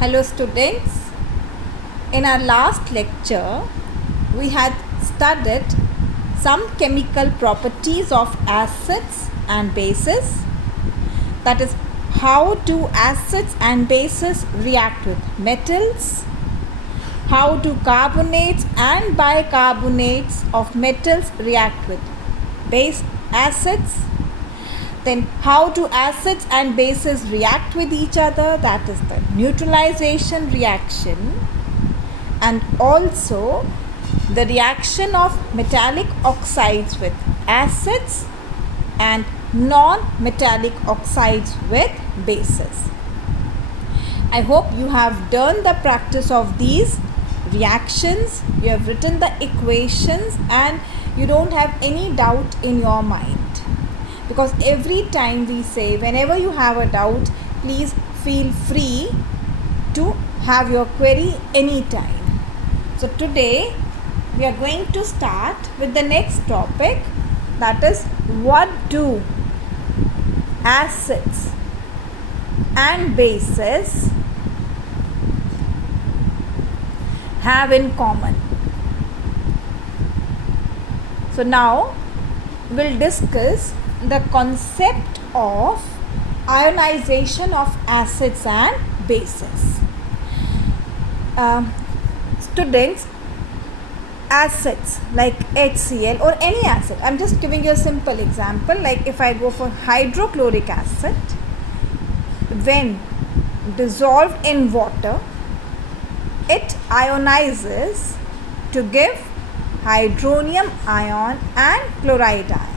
Hello students, in our last lecture we had studied some chemical properties of acids and bases, that is how do acids and bases react with metals, how do carbonates and bicarbonates of metals react with base acids, then how do acids and bases react with each other, that is the neutralization reaction, and also the reaction of metallic oxides with acids and non-metallic oxides with bases. I hope you have done the practice of these reactions, you have written the equations and you don't have any doubt in your mind. Because every time we say, whenever you have a doubt, please feel free to have your query anytime. So today we are going to start with the next topic, that is what do acids and bases have in common. So now we'll discuss the concept of ionization of acids and bases. Students, acids like HCl or any acid, I'm just giving you a simple example, like if I go for hydrochloric acid, when dissolved in water, it ionizes to give hydronium ion and chloride ion.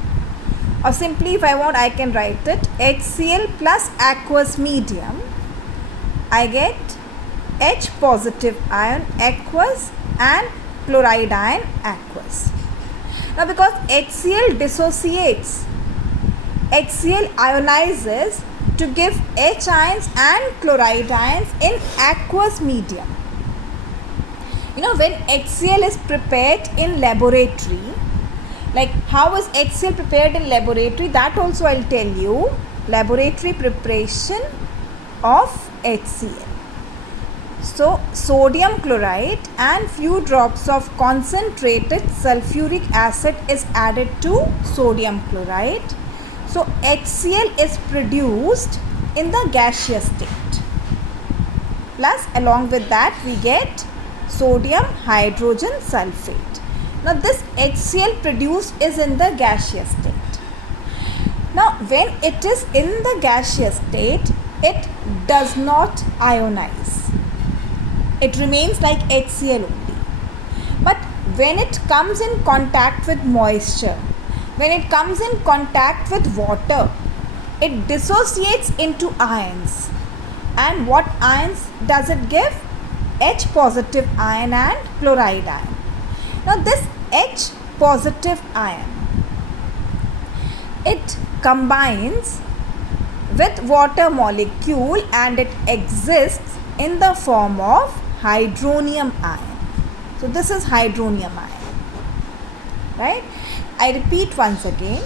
Or simply if I want, I can write it HCl plus aqueous medium, I get H positive ion aqueous and chloride ion aqueous. Now because HCl dissociates, HCl ionizes to give H ions and chloride ions in aqueous medium. You know, when HCl is prepared in laboratory, like how is HCl prepared in laboratory, that also I'll tell you. Laboratory preparation of HCl. So sodium chloride and few drops of concentrated sulfuric acid is added to sodium chloride. So HCl is produced in the gaseous state. Plus along with that we get sodium hydrogen sulfate. Now this HCl produced is in the gaseous state. Now when it is in the gaseous state, it does not ionize. It remains like HCl only. But when it comes in contact with moisture, when it comes in contact with water, it dissociates into ions. And what ions does it give? H positive ion and chloride ion. Now this H positive ion, it combines with water molecule and it exists in the form of hydronium ion. So this is hydronium ion, right? I repeat once again,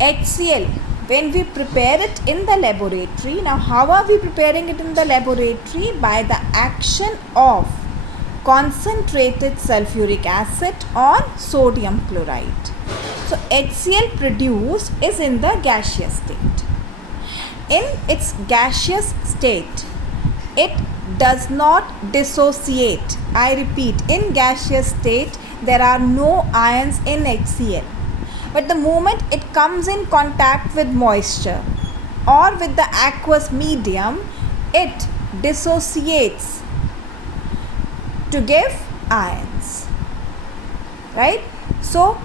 HCl, when we prepare it in the laboratory, now how are we preparing it in the laboratory? By the action of concentrated sulfuric acid on sodium chloride. So HCl produced is in the gaseous state. In its gaseous state, it does not dissociate. I repeat, in gaseous state there are no ions in HCl. But the moment it comes in contact with moisture or with the aqueous medium, it dissociates to give ions, right? So,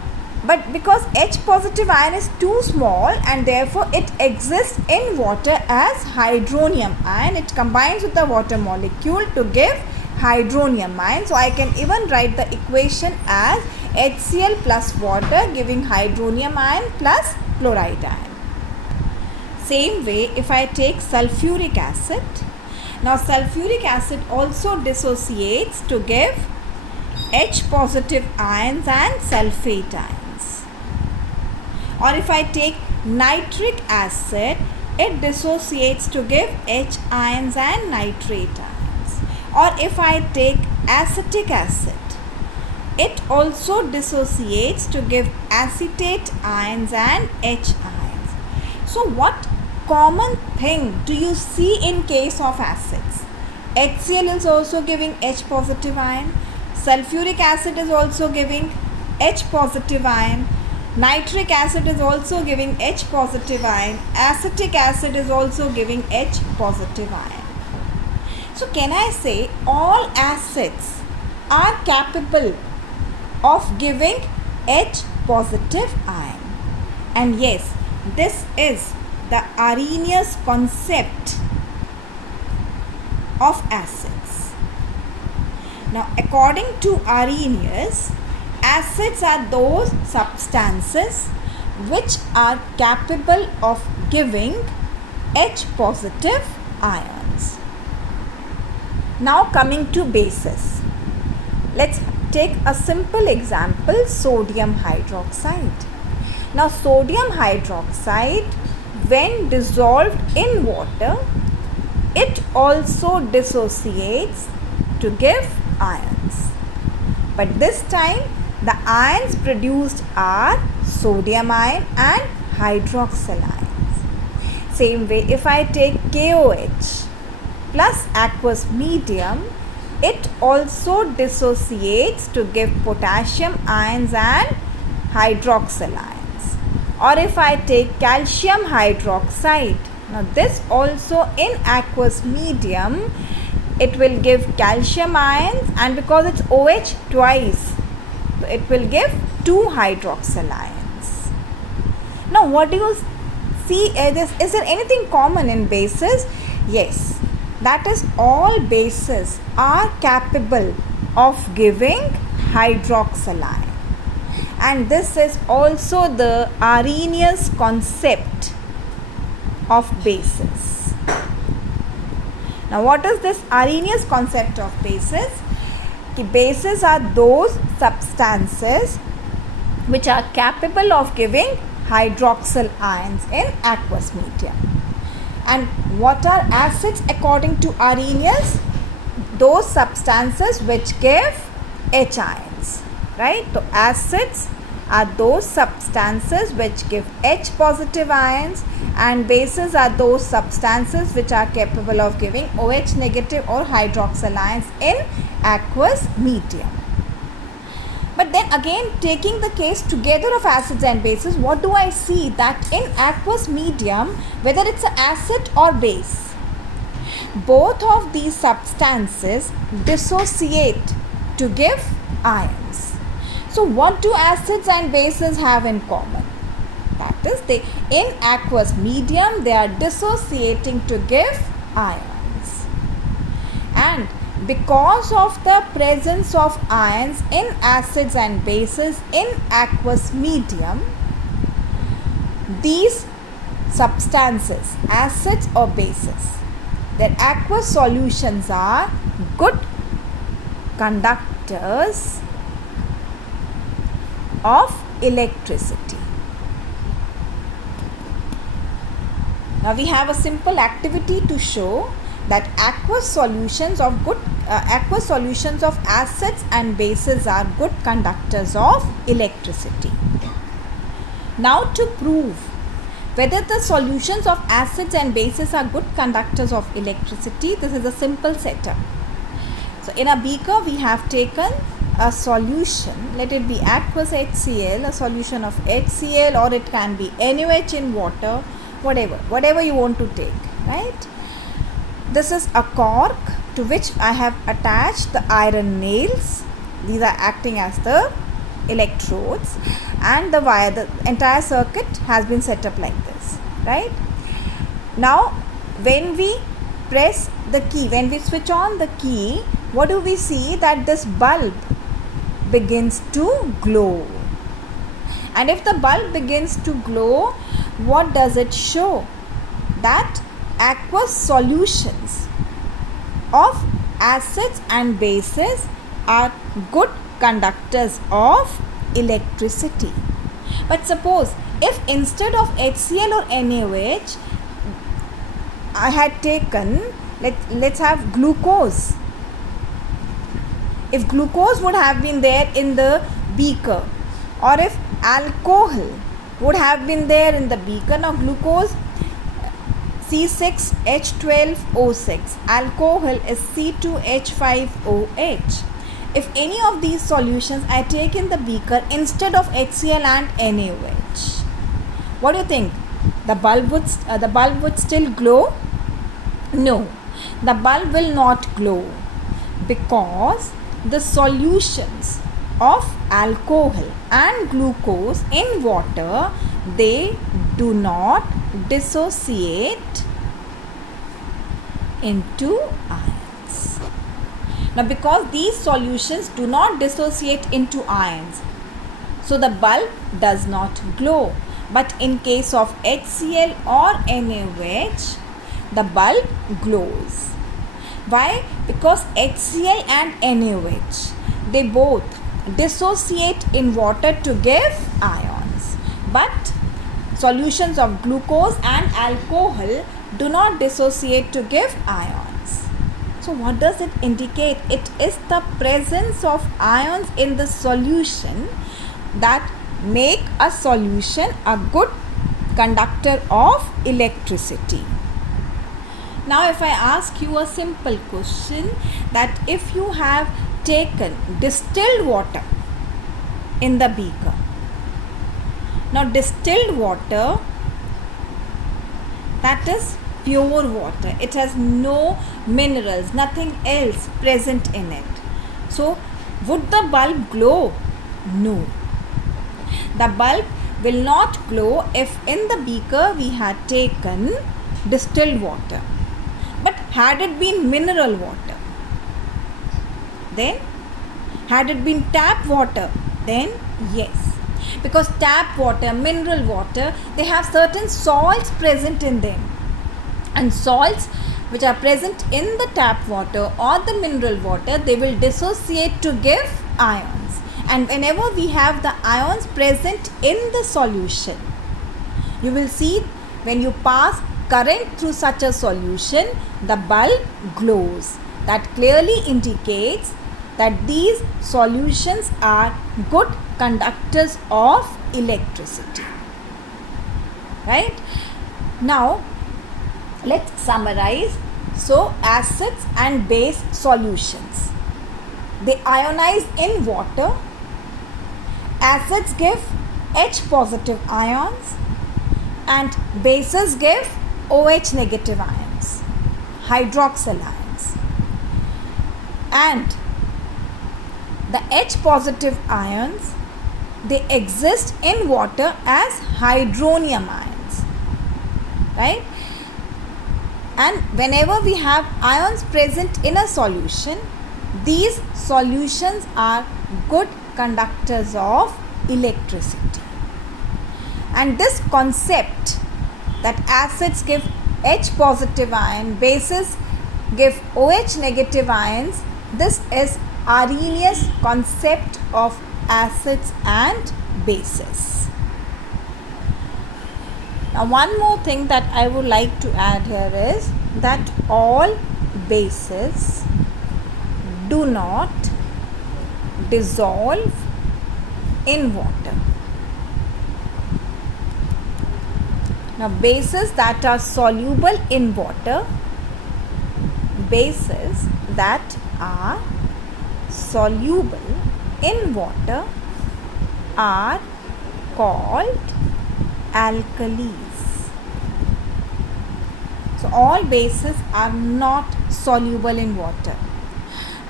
but because H positive ion is too small and therefore it exists in water as hydronium ion, it combines with the water molecule to give hydronium ion. So I can even write the equation as HCl plus water giving hydronium ion plus chloride ion. Same way if I take sulfuric acid, now sulfuric acid also dissociates to give H positive ions and sulfate ions. Or if I take nitric acid, it dissociates to give H ions and nitrate ions. Or if I take acetic acid, it also dissociates to give acetate ions and H ions. So what common thing do you see in case of acids? HCl is also giving H positive ion. Sulfuric acid is also giving H positive ion. Nitric acid is also giving H positive ion. Acetic acid is also giving H positive ion. So can I say all acids are capable of giving H positive ion? And yes, this is the Arrhenius concept of acids. Now according to Arrhenius, acids are those substances which are capable of giving H positive ions. Now coming to bases. Let's take a simple example, sodium hydroxide. Now sodium hydroxide, when dissolved in water, it also dissociates to give ions. But this time the ions produced are sodium ion and hydroxyl ions. Same way, if I take KOH plus aqueous medium, it also dissociates to give potassium ions and hydroxyl ions. Or if I take calcium hydroxide, now this also in aqueous medium, it will give calcium ions, and because it's OH twice, it will give 2 hydroxyl ions. Now what do you see? Is there anything common in bases? Yes, that is all bases are capable of giving hydroxyl ion. And this is also the Arrhenius concept of bases. Now what is this Arrhenius concept of bases? Bases are those substances which are capable of giving hydroxyl ions in aqueous medium. And what are acids according to Arrhenius? Those substances which give H ions, right? So acids are those substances which give H positive ions, and bases are those substances which are capable of giving OH negative or hydroxyl ions in aqueous medium. But then again, taking the case together of acids and bases, what do I see? That in aqueous medium, whether it's an acid or base, both of these substances dissociate to give ions. So what do acids and bases have in common? That is, in aqueous medium, they are dissociating to give ions. And because of the presence of ions in acids and bases in aqueous medium, these substances, acids or bases, their aqueous solutions are good conductors of electricity. Now we have a simple activity to show that aqueous solutions of acids and bases are good conductors of electricity. Now to prove whether the solutions of acids and bases are good conductors of electricity, this is a simple setup. So in a beaker we have taken a solution, let it be aqueous HCl, a solution of HCl, or it can be NaOH in water, whatever you want to take, right? This is a cork to which I have attached the iron nails. These are acting as the electrodes, and the wire, the entire circuit has been set up like this, right? Now when we press the key, when we switch on the key, what do we see? That this bulb begins to glow. And if the bulb begins to glow, what does it show? That aqueous solutions of acids and bases are good conductors of electricity. But suppose if instead of HCl or NaOH I had taken, let's have glucose, If glucose would have been there in the beaker, or if alcohol would have been there in the beaker. Now glucose C6H12O6, alcohol is C2H5OH. If any of these solutions I take in the beaker instead of HCl and NaOH, what do you think? The bulb would still glow? No, the bulb will not glow, because the solutions of alcohol and glucose in water, they do not dissociate into ions. Now because these solutions do not dissociate into ions, so the bulb does not glow. But in case of HCl or NaOH, the bulb glows. Why? Because HCl and NaOH, they both dissociate in water to give ions, but solutions of glucose and alcohol do not dissociate to give ions. So what does it indicate? It is the presence of ions in the solution that make a solution a good conductor of electricity. Now if I ask you a simple question, that if you have taken distilled water in the beaker, now distilled water, that is pure water, it has no minerals, nothing else present in it. So would the bulb glow? No. The bulb will not glow if in the beaker we had taken distilled water. But had it been mineral water, then had it been tap water, then yes. Because tap water, mineral water, they have certain salts present in them. And salts which are present in the tap water or the mineral water, they will dissociate to give ions. And whenever we have the ions present in the solution, you will see when you pass current through such a solution, the bulb glows. That clearly indicates that these solutions are good conductors of electricity. Right? Now, let's summarize. So, acids and base solutions, they ionize in water. Acids give H positive ions and bases give OH negative ions, hydroxyl ions. And the H positive ions, they exist in water as hydronium ions, right? And whenever we have ions present in a solution, these solutions are good conductors of electricity. And this concept that acids give H positive ion, bases give OH negative ions, this is Arrhenius' concept of acids and bases. Now one more thing that I would like to add here is that all bases do not dissolve in water. Now bases that are soluble in water, bases that are soluble in water are called alkalis. So all bases are not soluble in water.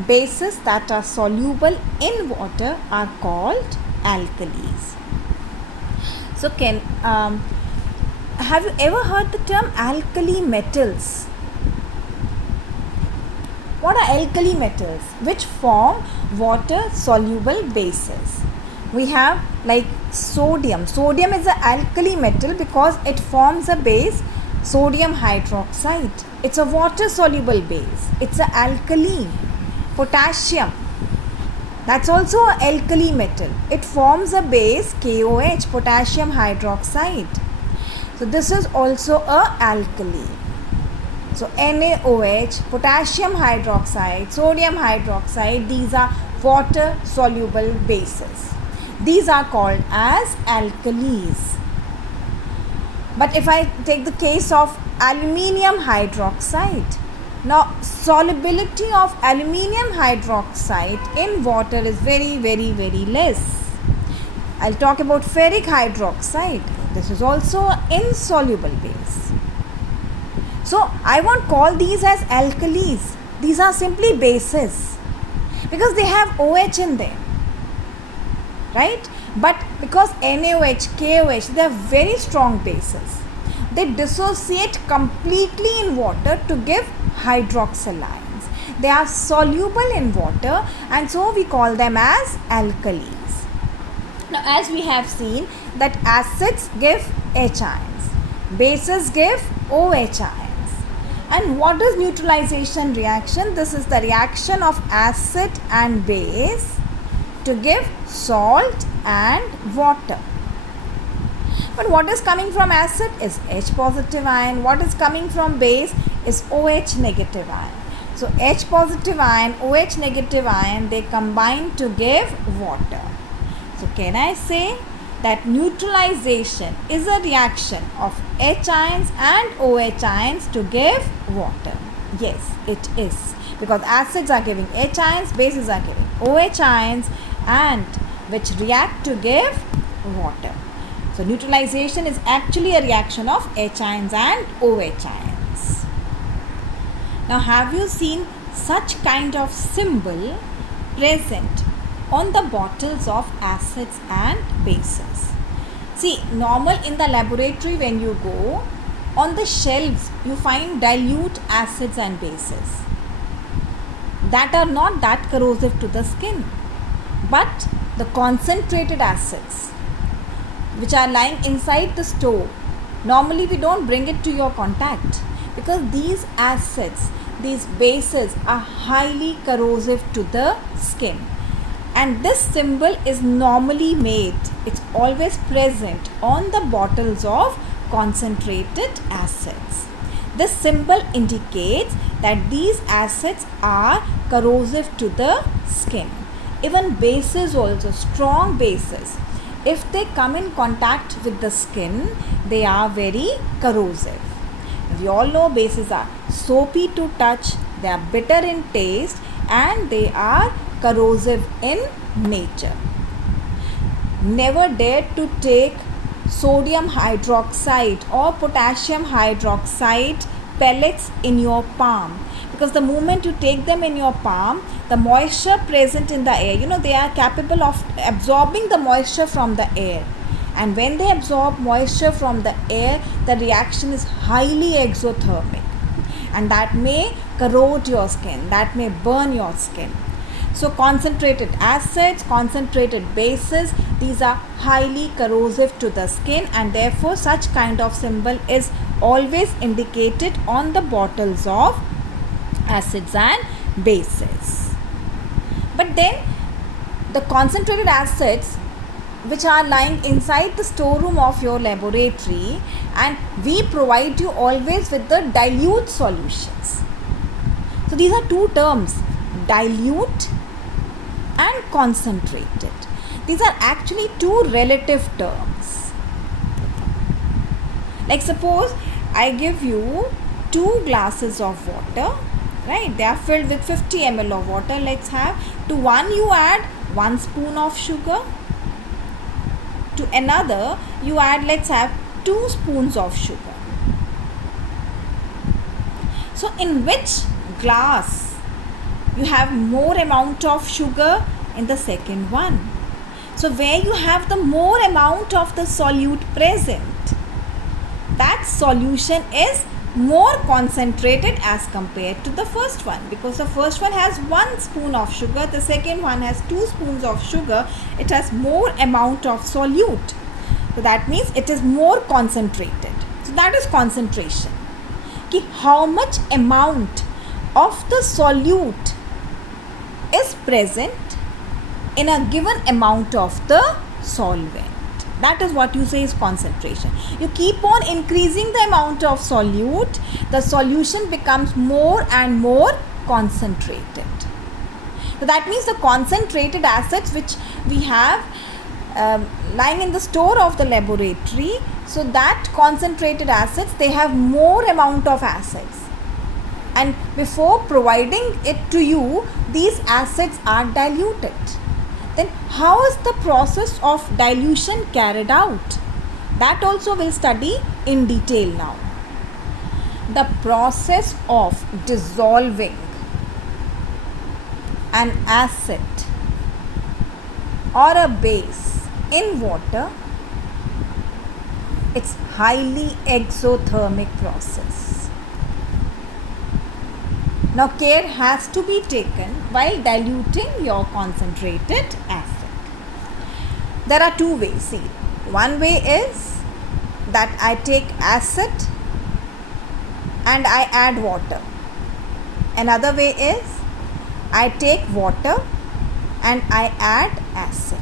Bases that are soluble in water are called alkalis. So have you ever heard the term alkali metals? What are alkali metals? Which form water soluble bases. We have like sodium. Sodium is an alkali metal because it forms a base, sodium hydroxide. It's a water soluble base. It's an alkali. Potassium, that's also an alkali metal. It forms a base, KOH, potassium hydroxide. So this is also a alkali. So NaOH, potassium hydroxide, sodium hydroxide, these are water soluble bases. These are called as alkalis. But if I take the case of aluminium hydroxide, now solubility of aluminium hydroxide in water is very, very, very less. I'll talk about ferric hydroxide. This is also an insoluble base. So I won't call these as alkalis. These are simply bases because they have OH in them, right? But because NaOH, KOH, they are very strong bases. They dissociate completely in water to give hydroxyl ions. They are soluble in water, and so we call them as alkalis. Now, as we have seen that acids give H ions, bases give OH ions. And what is neutralization reaction? This is the reaction of acid and base to give salt and water. But what is coming from acid is H positive ion. What is coming from base is OH negative ion. So H positive ion, OH negative ion, they combine to give water. So can I say that neutralization is a reaction of H ions and OH ions to give water? Yes, it is. Because acids are giving H ions, bases are giving OH ions, and which react to give water. So neutralization is actually a reaction of H ions and OH ions. Now have you seen such kind of symbol present on the bottles of acids and bases? See, normal in the laboratory when you go, on the shelves you find dilute acids and bases that are not that corrosive to the skin. But the concentrated acids which are lying inside the store, normally we don't bring it to your contact because these acids, these bases are highly corrosive to the skin. And this symbol is normally made, it's always present on the bottles of concentrated acids. This symbol indicates that these acids are corrosive to the skin. Even bases also, strong bases, if they come in contact with the skin, they are very corrosive. We all know bases are soapy to touch, they are bitter in taste, and they are corrosive in nature. Never dare to take sodium hydroxide or potassium hydroxide pellets in your palm, because the moment you take them in your palm, the moisture present in the air, they are capable of absorbing the moisture from the air, and when they absorb moisture from the air, the reaction is highly exothermic, and that may corrode your skin, that may burn your skin. So concentrated acids, concentrated bases, these are highly corrosive to the skin, and therefore such kind of symbol is always indicated on the bottles of acids and bases. But then the concentrated acids which are lying inside the storeroom of your laboratory, and we provide you always with the dilute solutions. So these are two terms, dilute and concentrated. These are actually two relative terms. Like suppose I give you 2 glasses of water, right? They are filled with 50 ml of water. Let's have, to one you add 1 spoon of sugar, to another you add, let's have 2 spoons of sugar. So in which glass you have more amount of sugar? In the second one. So where you have the more amount of the solute present, that solution is more concentrated as compared to the first one, because the first one has 1 spoon of sugar, the second one has 2 spoons of sugar. It has more amount of solute, so that means it is more concentrated. So that is concentration, कि how much amount of the solute is present in a given amount of the solvent. That is what you say is concentration. You keep on increasing the amount of solute, the solution becomes more and more concentrated. So that means the concentrated acids which we have lying in the store of the laboratory, so that concentrated acids, they have more amount of acids, and before providing it to you, these acids are diluted. Then how is the process of dilution carried out? That also we'll study in detail now. The process of dissolving an acid or a base in water, it's highly exothermic process. Now care has to be taken while diluting your concentrated acid. There are two ways. See, one way is that I take acid and I add water. Another way is I take water and I add acid.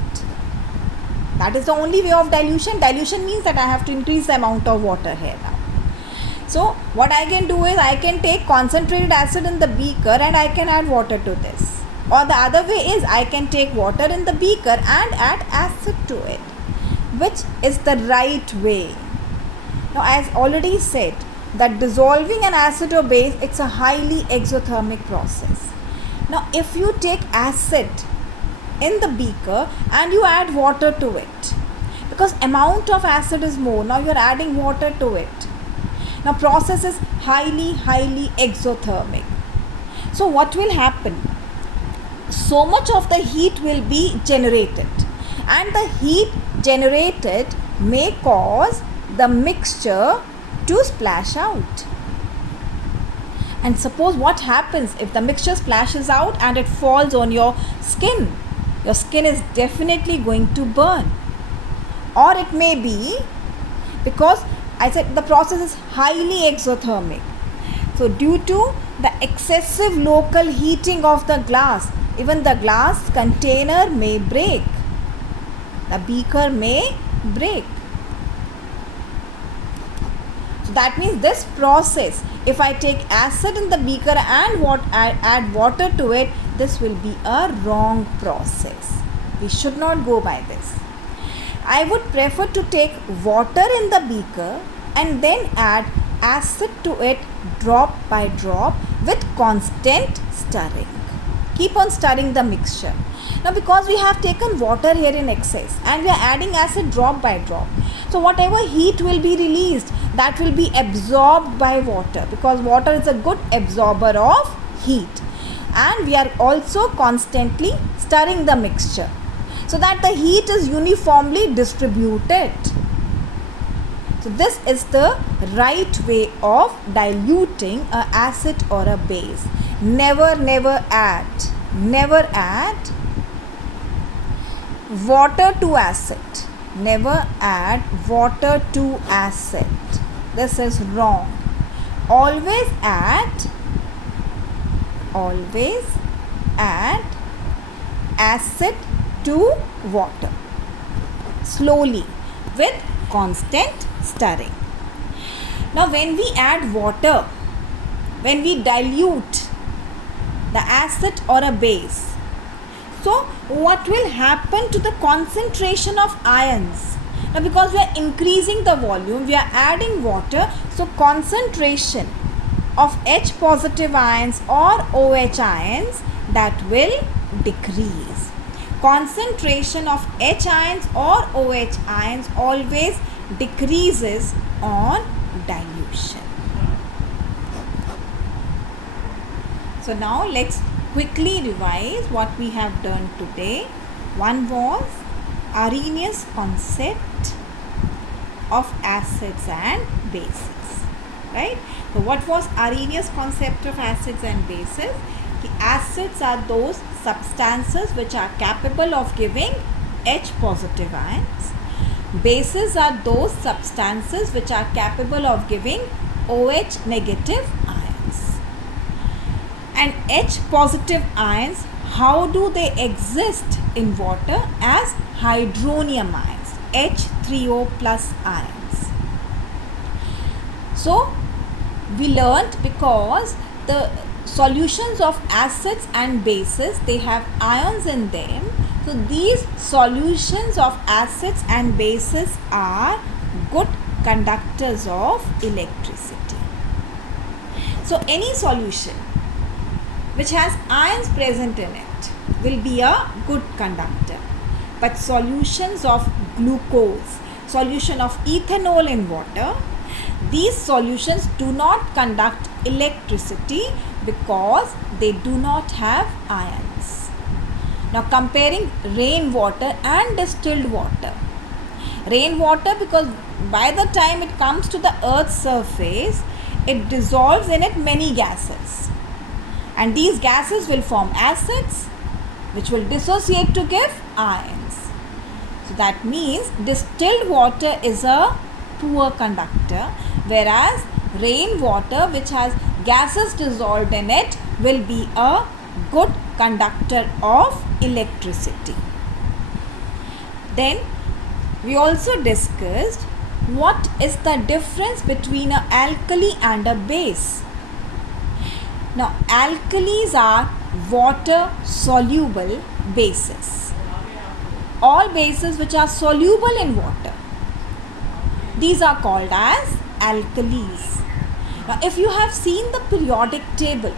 That is the only way of dilution. Dilution means that I have to increase the amount of water here now. So what I can do is I can take concentrated acid in the beaker and I can add water to this. Or the other way is I can take water in the beaker and add acid to it. Which is the right way? Now, as already said, that dissolving an acid or base, it's a highly exothermic process. Now if you take acid in the beaker and you add water to it, because amount of acid is more, now you are adding water to it. Now process is highly exothermic. So what will happen? So much of the heat will be generated, and the heat generated may cause the mixture to splash out. And suppose what happens if the mixture splashes out and it falls on your skin? Your skin is definitely going to burn. Or it may be because I said the process is highly exothermic. So due to the excessive local heating of the glass, even the glass container may break. The beaker may break. So that means this process, if I take acid in the beaker and add water to it, this will be a wrong process. We should not go by this. I would prefer to take water in the beaker and then add acid to it drop by drop with constant stirring. Keep on stirring the mixture. Now because we have taken water here in excess and we are adding acid drop by drop, so whatever heat will be released, that will be absorbed by water, because water is a good absorber of heat. And we are also constantly stirring the mixture so that the heat is uniformly distributed. So this is the right way of diluting an acid or a base. Never add water to acid. Never add water to acid. This is wrong. Always add acid to water slowly with constant stirring. Now when we add water, when we dilute the acid or a base, so what will happen to the concentration of ions? Now because we are increasing the volume, we are adding water, so concentration of H positive ions or OH ions, that will decrease. Concentration of H ions or OH ions always decreases on dilution. So now let's quickly revise what we have done today. One was Arrhenius concept of acids and bases, right? So what was Arrhenius concept of acids and bases? The acids are those substances which are capable of giving H positive ions. Bases are those substances which are capable of giving OH negative ions. And H positive ions, how do they exist in water? As hydronium ions. H3O plus ions. So we learnt because the solutions of acids and bases, they have ions in them. So these solutions of acids and bases are good conductors of electricity. So any solution which has ions present in it will be a good conductor. But solutions of glucose, solution of ethanol in water, these solutions do not conduct electricity because they do not have ions. Now comparing rainwater and distilled water. Rainwater, because by the time it comes to the earth's surface, it dissolves in it many gases. And these gases will form acids which will dissociate to give ions. So that means distilled water is a poor conductor, whereas rainwater, which has gases dissolved in it, will be a good conductor of electricity. Then we also discussed what is the difference between an alkali and a base. Now alkalis are water soluble bases. All bases which are soluble in water, these are called as alkalis. Now if you have seen the periodic table,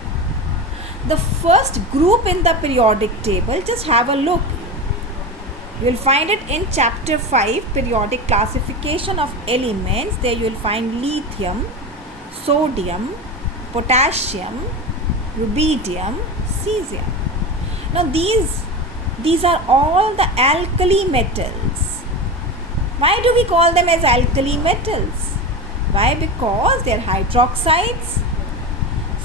the first group in the periodic table, just have a look. You will find it in chapter 5, periodic classification of elements. There you will find lithium, sodium, potassium, rubidium, cesium. Now these are all the alkali metals. Why do we call them as alkali metals? Why? Because their hydroxides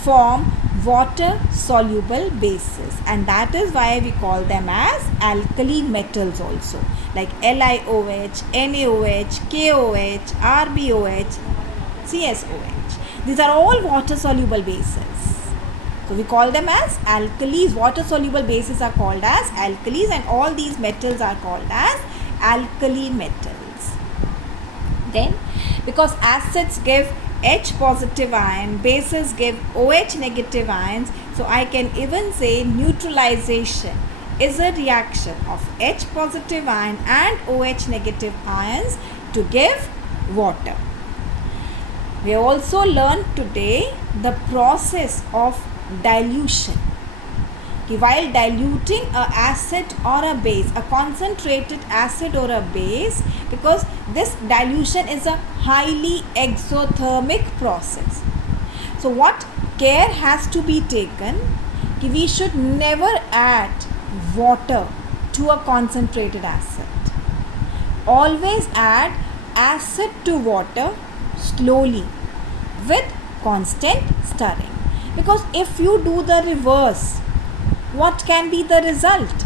form water soluble bases, and that is why we call them as alkali metals also, like LiOH, NaOH, KOH, RbOH, CSOH. These are all water soluble bases. So we call them as alkalis. Water soluble bases are called as alkalis, and all these metals are called as alkali metals. Then because acids give H positive ion, bases give OH negative ions, so I can even say neutralization is a reaction of H positive ion and OH negative ions to give water. We also learned today the process of dilution. While diluting a acid or a base, a concentrated acid or a base, because this dilution is a highly exothermic process. So what care has to be taken? We should never add water to a concentrated acid. Always add acid to water slowly with constant stirring. Because if you do the reverse, what can be the result?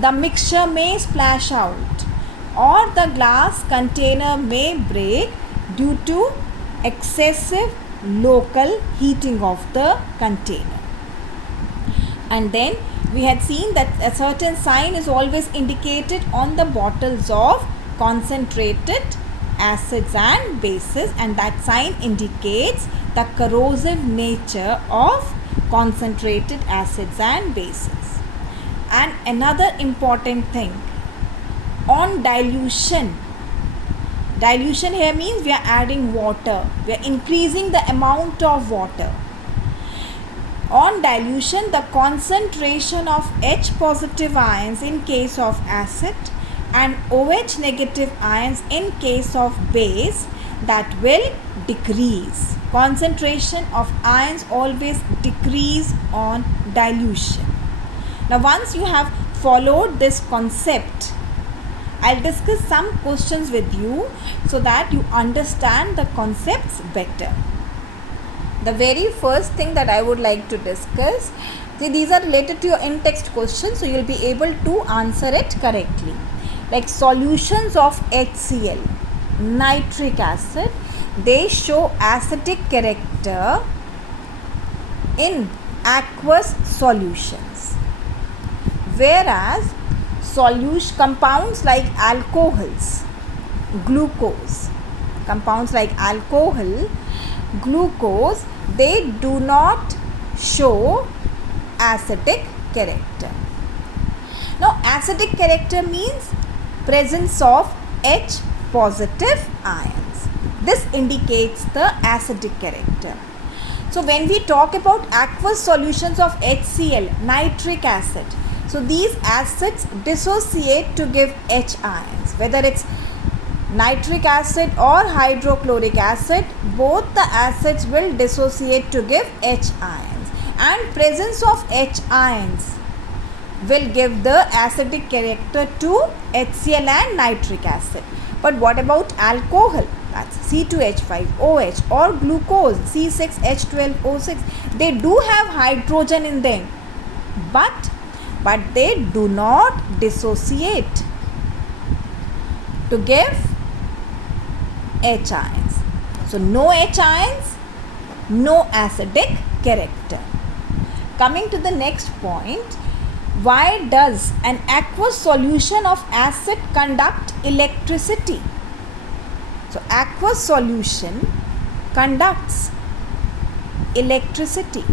The mixture may splash out, or the glass container may break due to excessive local heating of the container. And then we had seen that a certain sign is always indicated on the bottles of concentrated acids and bases, and that sign indicates the corrosive nature of concentrated acids and bases. And another important thing, on dilution here means we are adding water, we are increasing the amount of water. On dilution, the concentration of H positive ions in case of acid and OH negative ions in case of base, that will decrease. Concentration of ions always decrease on dilution. Now once you have followed this concept, I'll discuss some questions with you so that you understand the concepts better. The very first thing that I would like to discuss, these are related to your in-text questions, so you'll be able to answer it correctly. Like solutions of HCl, nitric acid, they show acidic character in aqueous solutions, whereas compounds like alcohols, glucose. Compounds like alcohol, glucose, they do not show acidic character. Now acidic character means presence of H positive ions. This indicates the acidic character. So when we talk about aqueous solutions of HCl, nitric acid, so these acids dissociate to give H ions. Whether it's nitric acid or hydrochloric acid, both the acids will dissociate to give H ions, and presence of H ions will give the acidic character to HCl and nitric acid. But what about alcohol? That's C2H5OH, or glucose C6H12O6. They do have hydrogen in them, but they do not dissociate to give H ions. So no H ions, no acidic character. Coming to the next point, why does an aqueous solution of acid conduct electricity? So aqueous solution conducts electricity.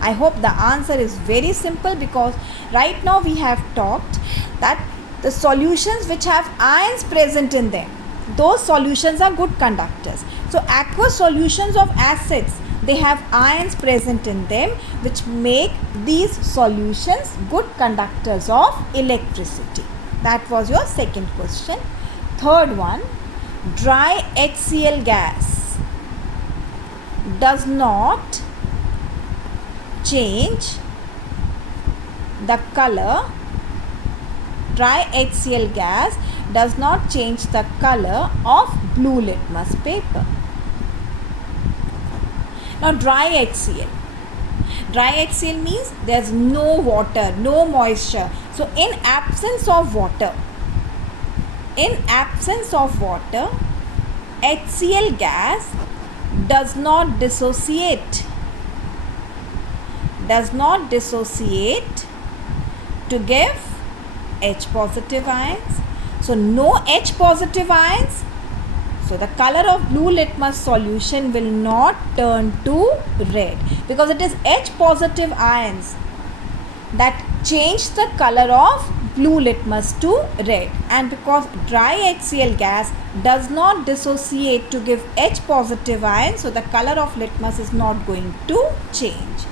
I hope the answer is very simple, because right now we have talked that the solutions which have ions present in them, those solutions are good conductors. So aqueous solutions of acids, they have ions present in them, which make these solutions good conductors of electricity. That was your second question. Third one, dry HCl gas does not change the color. Dry HCl gas does not change the color of blue litmus paper. Now dry HCl. Dry HCl means there's no water, no moisture. So in absence of water, HCl gas does not dissociate. To give H positive ions. So no H positive ions. So the color of blue litmus solution will not turn to red, because it is H positive ions that change the color of blue litmus to red, and because dry HCl gas does not dissociate to give H positive ions, so the color of litmus is not going to change.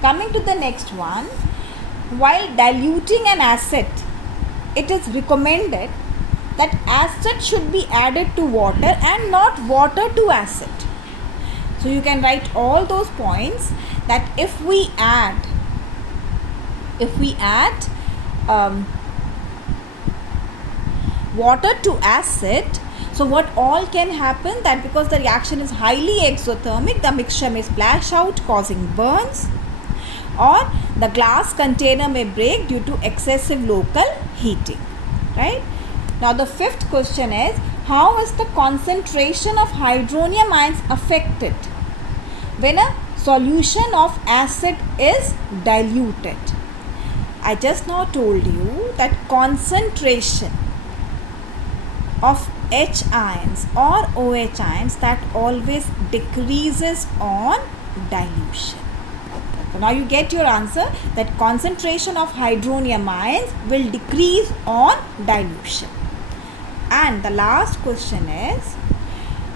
Coming to the next one, while diluting an acid, it is recommended that acid should be added to water and not water to acid. So you can write all those points, that if we add water to acid, so what all can happen, that because the reaction is highly exothermic, the mixture may splash out causing burns, or the glass container may break due to excessive local heating, right? Now the fifth question is, how is the concentration of hydronium ions affected when a solution of acid is diluted? I just now told you that concentration of H ions or OH ions, that always decreases on dilution. So now you get your answer, that concentration of hydronium ions will decrease on dilution. And the last question is,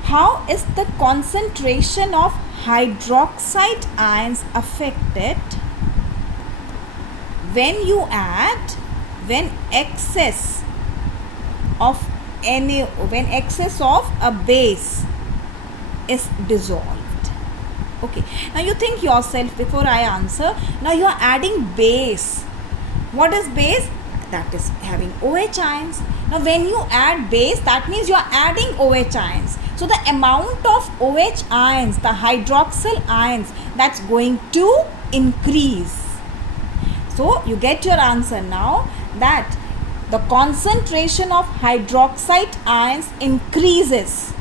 how is the concentration of hydroxide ions affected when excess of a base is dissolved? Okay, now you think yourself before I answer. Now you are adding base. What is base? That is having OH ions. Now when you add base, that means you are adding OH ions. So the amount of OH ions, the hydroxyl ions, that's going to increase. So you get your answer now, that the concentration of hydroxide ions increases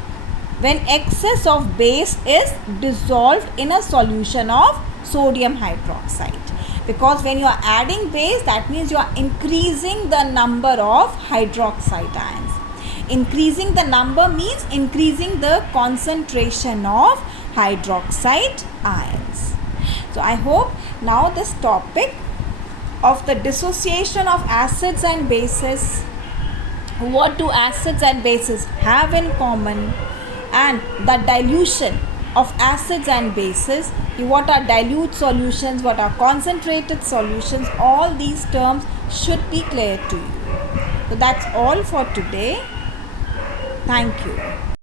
when excess of base is dissolved in a solution of sodium hydroxide. Because when you are adding base, that means you are increasing the number of hydroxide ions. Increasing the number means increasing the concentration of hydroxide ions. So I hope now this topic of the dissociation of acids and bases, what do acids and bases have in common, and the dilution of acids and bases, what are dilute solutions, what are concentrated solutions, all these terms should be clear to you. So that's all for today. Thank you.